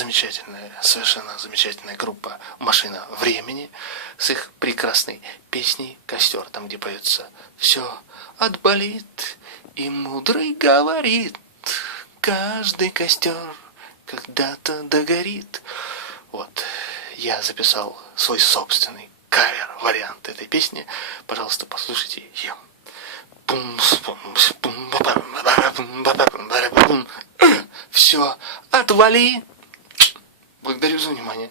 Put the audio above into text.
замечательная, совершенно замечательная группа «Машина времени» с их прекрасной песней «Костер», там где поется «Все отболит, и мудрый говорит, каждый костер когда-то догорит». Вот, я записал свой собственный кавер-вариант этой песни. Пожалуйста, послушайте ее. Все, отвали. Благодарю за внимание.